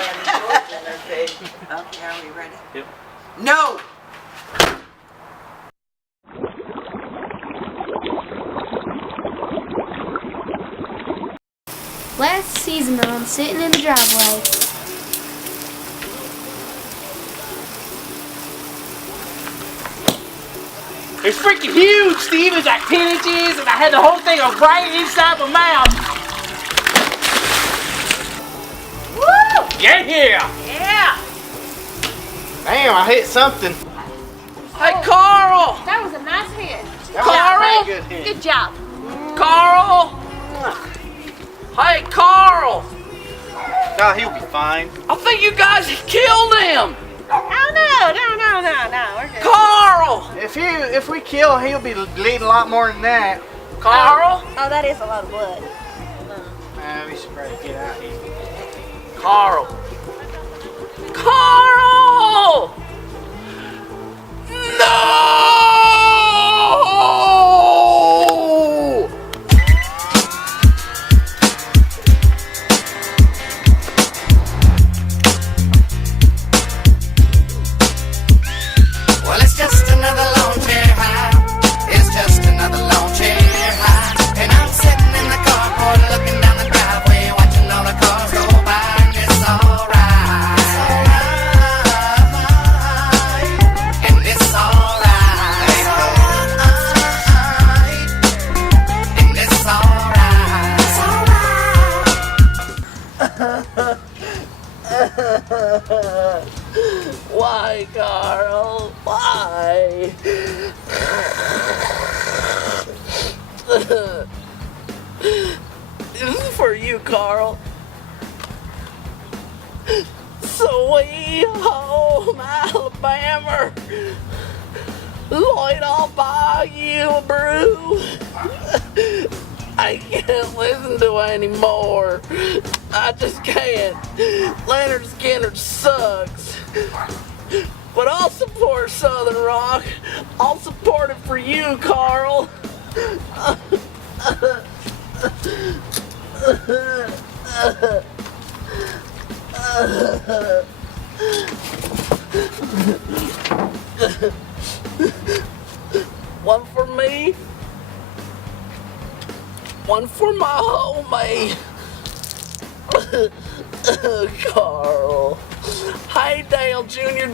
brand new toys in their face. Okay, are we ready? Yep. No! Last season on Sittin' in the Driveway. It's freaking huge, Steve. It's like 10 inches, and I had the whole thing right inside my mouth. Woo! Yeah! Yeah! Damn, I hit something. Hey, Carl! That was a nice hit. That was a Carl? pretty good hit. Good job. Carl! Hey, Carl! No, he'll be fine. I think you guys killed him! Oh, no. We're good. Carl! If we kill him, he'll be bleeding a lot more than that. Carl? Oh, that is a lot of blood. We should probably get out of here. Carl! Carl! No! Well, it's just another lawn chair high. It's just another lawn chair high. And I'm sitting in the carport looking down the driveway, watching all the cars go by, and it's alright. And it's alright. And it's alright. Why, Carl? Why? This is for you, Carl. Sweet home Alabama. Lloyd, I'll buy you a brew. I can't listen to it anymore. I just can't. Leonard Skinner sucks. But I'll support Southern Rock. I'll support it for you, Carl. One for me. One for my homie. Carl. Hey, Dale Jr.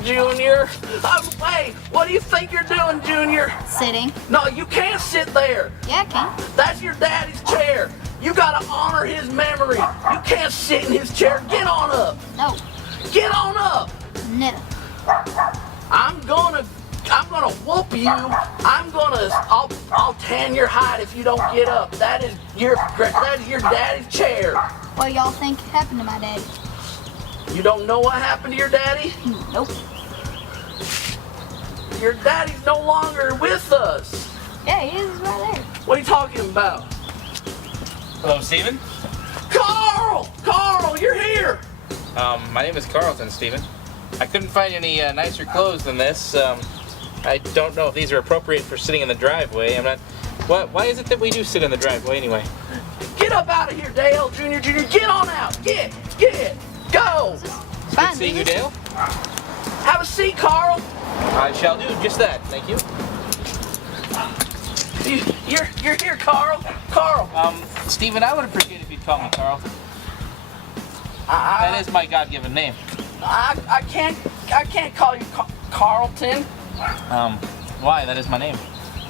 Hey, what do you think you're doing, Junior? Sitting. No, you can't sit there. Yeah, I can. That's your daddy's chair. You gotta honor his memory. You can't sit in his chair. Get on up. No. Get on up. Never. I'm gonna whoop you. I'll tan your hide if you don't get up. That is your daddy's chair. What y'all think happened to my daddy? You don't know what happened to your daddy? Nope. Your daddy's no longer with us. Yeah, he is right there. What are you talking about? Hello, Steven. Carl, you're here. My name is Carlton, Steven. I couldn't find any nicer clothes than this. I don't know if these are appropriate for sitting in the driveway. I'm not. Why is it that we do sit in the driveway anyway? Get up out of here, Dale Jr. Get on out. Get. Go. Fine, Good seeing you, dude. Dale. Have a seat, Carl. I shall do just that. Thank you. You're here, Carl. Steven, I would appreciate if you'd call me Carl. I That is my God-given name. can't call you Carlton. Why? That is my name.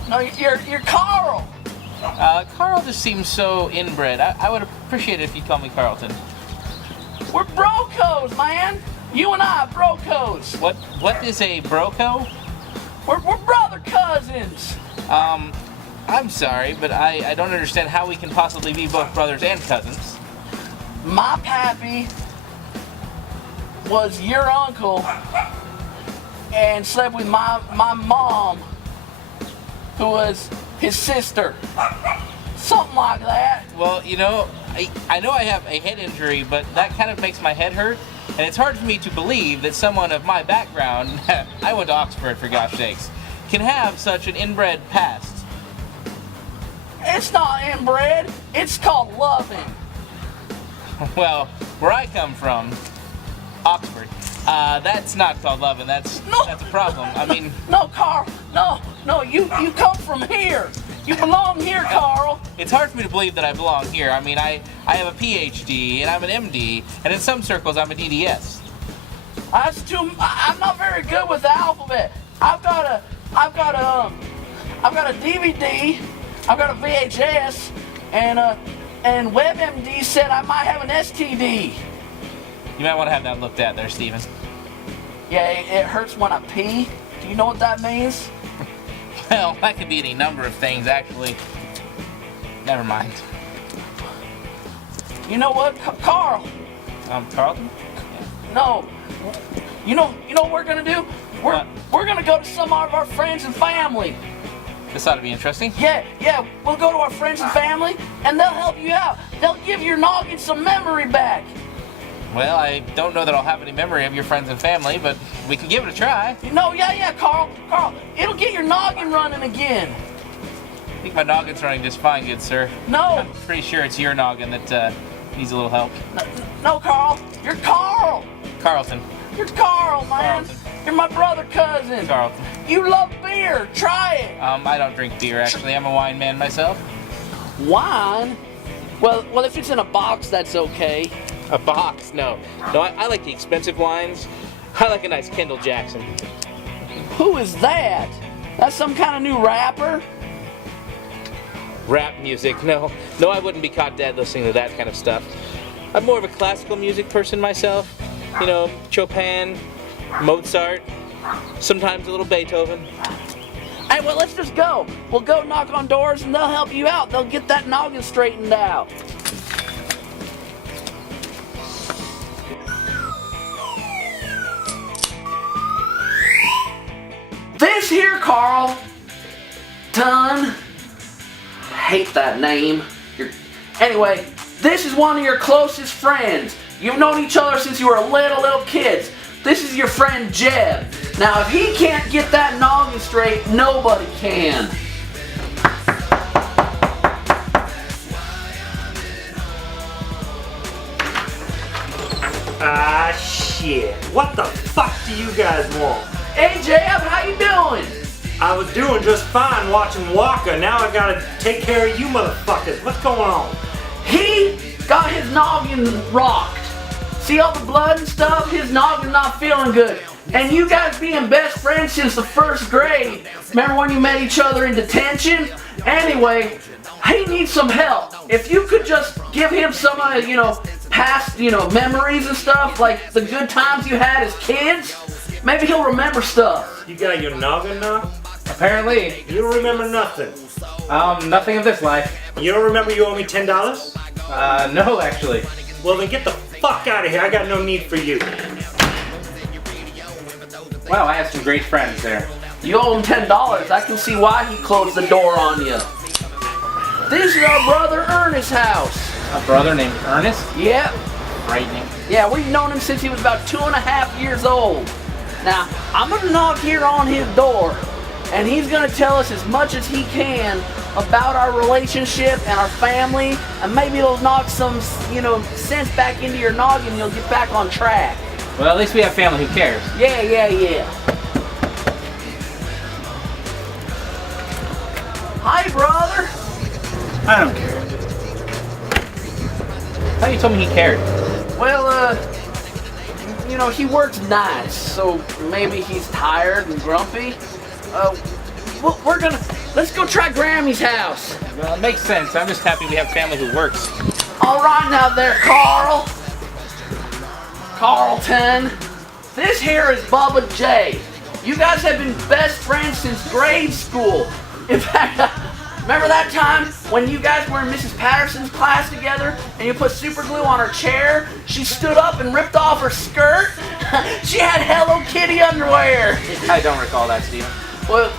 No, you're Carl. Carl just seems so inbred. I would appreciate it if you'd call me Carlton. We're brocos, man. You and I, brocos. What is a broco? We're brother cousins. I'm sorry, but I don't understand how we can possibly be both brothers and cousins. My pappy was your uncle and slept with my mom, who was his sister. Something like that. Well, you know, I know I have a head injury, but that kind of makes my head hurt, and it's hard for me to believe that someone of my background, I went to Oxford for gosh sakes, can have such an inbred past. It's not inbred. It's called loving. Well, where I come from, Oxford. That's not called loving. That's a problem. I mean, No, Carl. No, you come from here. You belong here, Carl. it's hard for me to believe that I belong here. I mean, I have a PhD and I'm an MD, and in some circles I'm an EDS. I'm not very good with the alphabet. I've got a DVD. I've got a VHS, and WebMD said I might have an STD. You might want to have that looked at there, Steven. Yeah, it hurts when I pee. Do you know what that means? Well, that could be any number of things, actually. Never mind. You know what, Carl? Carlton? No. You know what we're gonna do? We're gonna go to some of our friends and family. This ought to be interesting. Yeah, we'll go to our friends and family, and they'll help you out. They'll give your noggin some memory back. Well, I don't know that I'll have any memory of your friends and family, but we can give it a try. No, yeah, Carl, it'll get your noggin running again. I think my noggin's running just fine, good sir. No, I'm pretty sure it's your noggin that needs a little help. no, Carl, you're Carl. Carlton. You're Carl, man. Carlton. You're my brother cousin. Carlton. You love beer. Try it. I don't drink beer, actually. I'm a wine man myself. Wine? Well, if it's in a box, that's okay. A box? No, I like the expensive wines. I like a nice Kendall Jackson. Who is that? That's some kind of new rapper? Rap music? No, I wouldn't be caught dead listening to that kind of stuff. I'm more of a classical music person myself. You know, Chopin, Mozart, sometimes a little Beethoven. Hey, well, let's just go. We'll go knock on doors and they'll help you out. They'll get that noggin straightened out. This here, Carl. Ton. Hate that name. Anyway, this is one of your closest friends. You've known each other since you were little kids. This is your friend Jeb. Now, if he can't get that noggin straight, nobody can. Ah, shit. What the fuck do you guys want? Hey, Jeb, how you doing? I was doing just fine watching Walker. Now I gotta take care of you motherfuckers. What's going on? He got his noggin rocked. See all the blood and stuff? His noggin's not feeling good. And you guys being best friends since the first grade. Remember when you met each other in detention? Anyway, he needs some help. If you could just give him some, past, memories and stuff, like the good times you had as kids, maybe he'll remember stuff. You got your noggin knocked? Apparently. You don't remember nothing. Nothing of this life. You don't remember you owe me $10? No, actually. Well, then get the fuck out of here. I got no need for you. Wow, I have some great friends there. You owe him $10. I can see why he closed the door on you. This is our brother Ernest's house. A brother named Ernest? Yep. Frightening. Yeah, we've known him since he was about 2.5 years old. Now, I'm gonna knock here on his door, and he's gonna tell us as much as he can about our relationship and our family, and maybe it'll knock some, sense back into your noggin and you'll get back on track. Well, at least we have family who cares. Yeah. Hi, brother. I don't care. I thought you told me he cared. Well, he works nights, so maybe he's tired and grumpy. Let's go try Grammy's house. Well, it makes sense. I'm just happy we have family who works. All right now there, Carlton. This here is Bubba J. You guys have been best friends since grade school. In fact, remember that time when you guys were in Mrs. Patterson's class together and you put super glue on her chair? She stood up and ripped off her skirt. She had Hello Kitty underwear. I don't recall that, Steven. Well,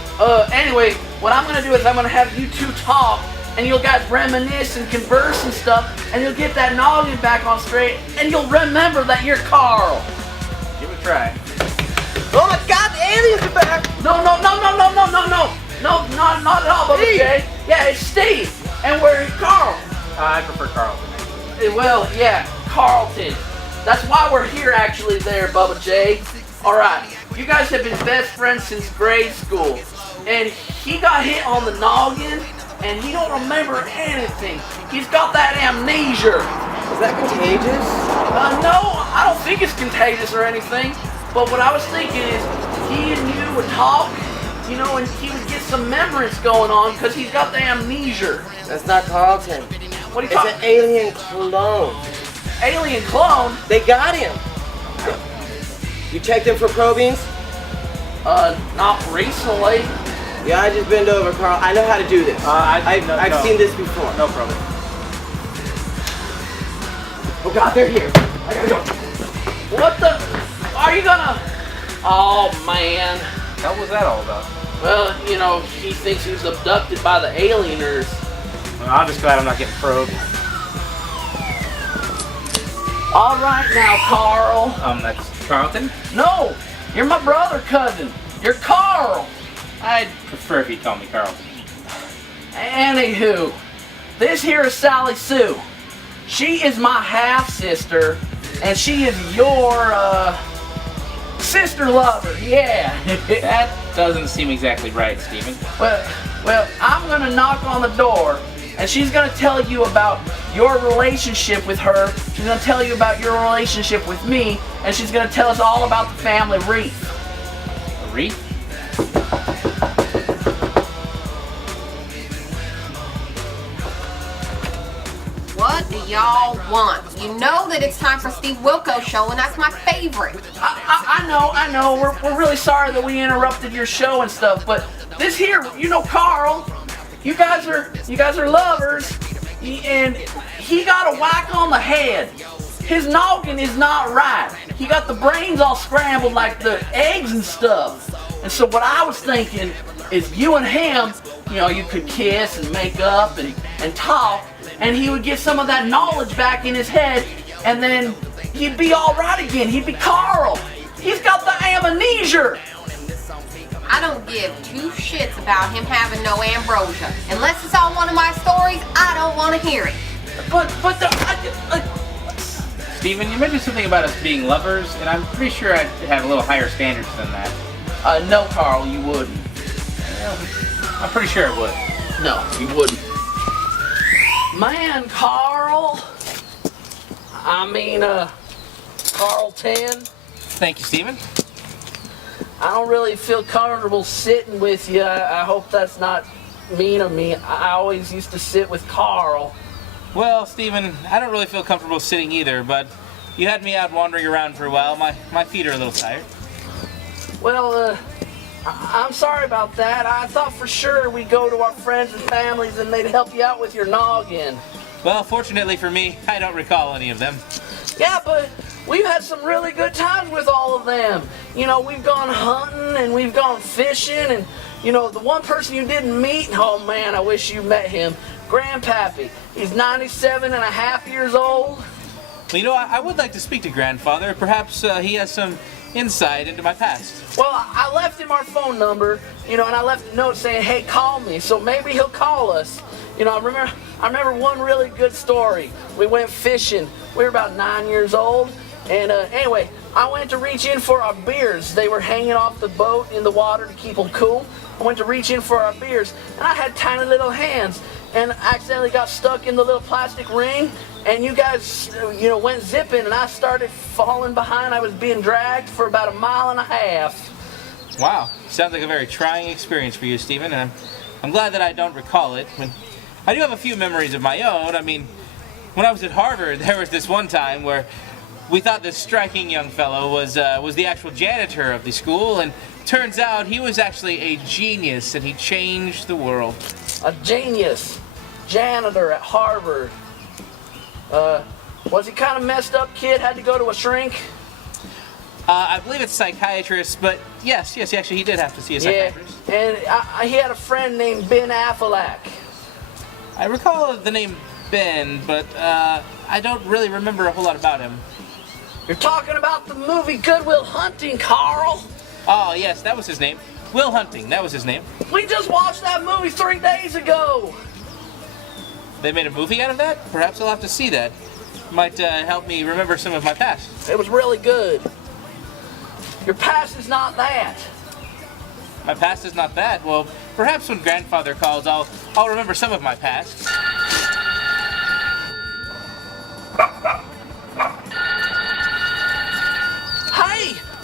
anyway, what I'm gonna do is I'm gonna have you two talk, and you'll guys reminisce and converse and stuff, and you'll get that noggin back on straight, and you'll remember that you're Carl. Give it a try. Oh my God, the aliens are back! No, not at all, Bubba J. Yeah, it's Steve, and we're Carl. I prefer Carlton. Well, yeah, Carlton. That's why we're here actually there, Bubba J. Alright, you guys have been best friends since grade school. And he got hit on the noggin, and he don't remember anything. He's got that amnesia. Is that contagious? No, I don't think it's contagious or anything. But what I was thinking is, he and you would talk, you know, and he would get some memories going on because he's got the amnesia. That's not Carlton. What are you It's talking? an alien clone. Alien clone? They got him. You checked him for proteins? Not recently. Yeah, I just bend over, Carl. I know how to do this. I've seen this before. No problem. Oh God, they're here. I gotta go. What the? Are you gonna? Oh man. What was that all about? Well, you know, he thinks he was abducted by the alieners. Well, I'm just glad I'm not getting probed. All right now, Carl. That's Carlton? No, you're my brother cousin. You're Carl. I'd prefer if you call me Carlton. Anywho, this here is Sally Sue. She is my half-sister, and she is your, sister lover, yeah. That doesn't seem exactly right, Stephen. Well, I'm gonna knock on the door, and she's gonna tell you about your relationship with her. She's gonna tell you about your relationship with me, and she's gonna tell us all about the family wreath. A wreath? What do y'all want? You know that it's time for Steve Wilko's show, and that's my favorite. I know. We're really sorry that we interrupted your show and stuff, but this here, you know, Carl, you guys are lovers, and he got a whack on the head. His noggin is not right. He got the brains all scrambled like the eggs and stuff. And so what I was thinking is you and him, you know, you could kiss and make up and talk, and he would get some of that knowledge back in his head, and then he'd be all right again. He'd be Carl. He's got the amnesia. I don't give two shits about him having no ambrosia. Unless it's on one of my stories, I don't want to hear it. But Stephen, you mentioned something about us being lovers, and I'm pretty sure I'd have a little higher standards than that. no, Carl, you wouldn't. I'm pretty sure it would. No, you wouldn't. Man, Carl. I mean, Carlton. Thank you, Stephen. I don't really feel comfortable sitting with you. I hope that's not mean of me. I always used to sit with Carl. Well, Stephen, I don't really feel comfortable sitting either, but you had me out wandering around for a while. My feet are a little tired. Well, I'm sorry about that. I thought for sure we'd go to our friends and families and they'd help you out with your noggin. Well, fortunately for me, I don't recall any of them. Yeah, but we've had some really good times with all of them. You know, we've gone hunting and we've gone fishing, and, you know, the one person you didn't meet, oh man, I wish you met him, Grandpappy. He's 97 and a half years old. Well, you know, I would like to speak to Grandfather. Perhaps he has some insight into my past. Well, I left him our phone number, you know, and I left a note saying, hey, call me, so maybe he'll call us. You know, I remember one really good story. We went fishing. We were about 9 years old, and anyway, I went to reach in for our beers. They were hanging off the boat in the water to keep them cool. I went to reach in for our beers, and I had tiny little hands, and accidentally got stuck in the little plastic ring, and you guys, you know, went zipping, and I started falling behind. I was being dragged for about 1.5 miles. Wow, sounds like a very trying experience for you, Stephen, and I'm glad that I don't recall it. I do have a few memories of my own. I mean, when I was at Harvard, there was this one time where we thought this striking young fellow was the actual janitor of the school, and turns out he was actually a genius, and he changed the world. A genius. Janitor at Harvard. Was he kind of messed up kid? Had to go to a shrink? I believe it's psychiatrist, but yes, actually he did have to see a psychiatrist. Yeah, and he had a friend named Ben Affleck. I recall the name Ben, but I don't really remember a whole lot about him. You're talking about the movie Good Will Hunting, Carl. Oh, yes, that was his name. Will Hunting, that was his name. We just watched that movie 3 days ago. They made a movie out of that? Perhaps I'll have to see that. Might help me remember some of my past. It was really good. Your past is not that. My past is not bad. Well, perhaps when grandfather calls, I'll remember some of my past.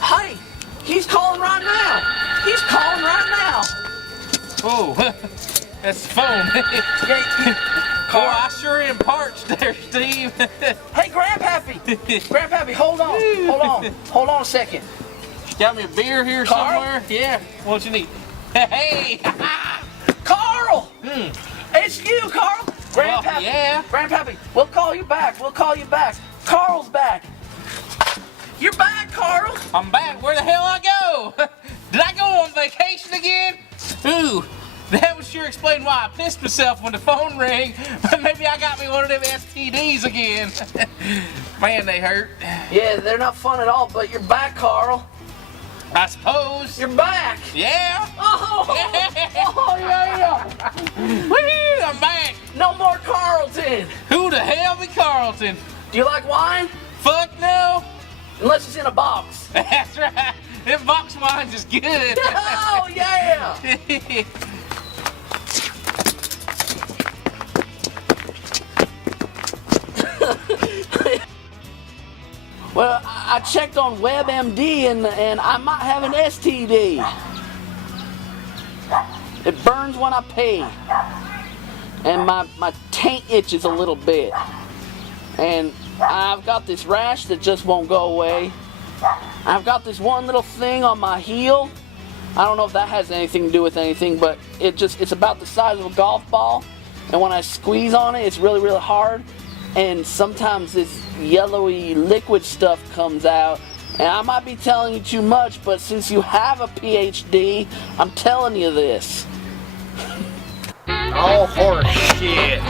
Hey, he's calling right now. He's calling right now. Oh, that's the phone. Oh, I sure am parched there, Steve. Hey, Grandpappy. Grandpappy, hold on a second. Got me a beer here Carl? somewhere? Yeah, what you need? Hey! Carl! It's you, Carl! Grandpappy, Well, yeah. Grandpappy, we'll call you back. Carl's back. You're back, Carl! I'm back. Where the hell I go? Did I go on vacation again? Ooh, that would sure explain why I pissed myself when the phone rang. But maybe I got me one of them STDs again. Man, they hurt. Yeah, they're not fun at all, but you're back, Carl. I suppose. You're back! Yeah. Oh, yeah! Woo, I'm back. No more Carlton! Who the hell be Carlton? Do you like wine? Fuck no. Unless it's in a box. That's right. Them box wines is good. Oh, yeah! Well, I checked on WebMD and I might have an STD. It burns when I pee. And my taint itches a little bit. And I've got this rash that just won't go away. I've got this one little thing on my heel. I don't know if that has anything to do with anything, but it's about the size of a golf ball. And when I squeeze on it, it's really, really hard. And sometimes this yellowy liquid stuff comes out. And I might be telling you too much, but since you have a PhD, I'm telling you this. Oh, horse shit.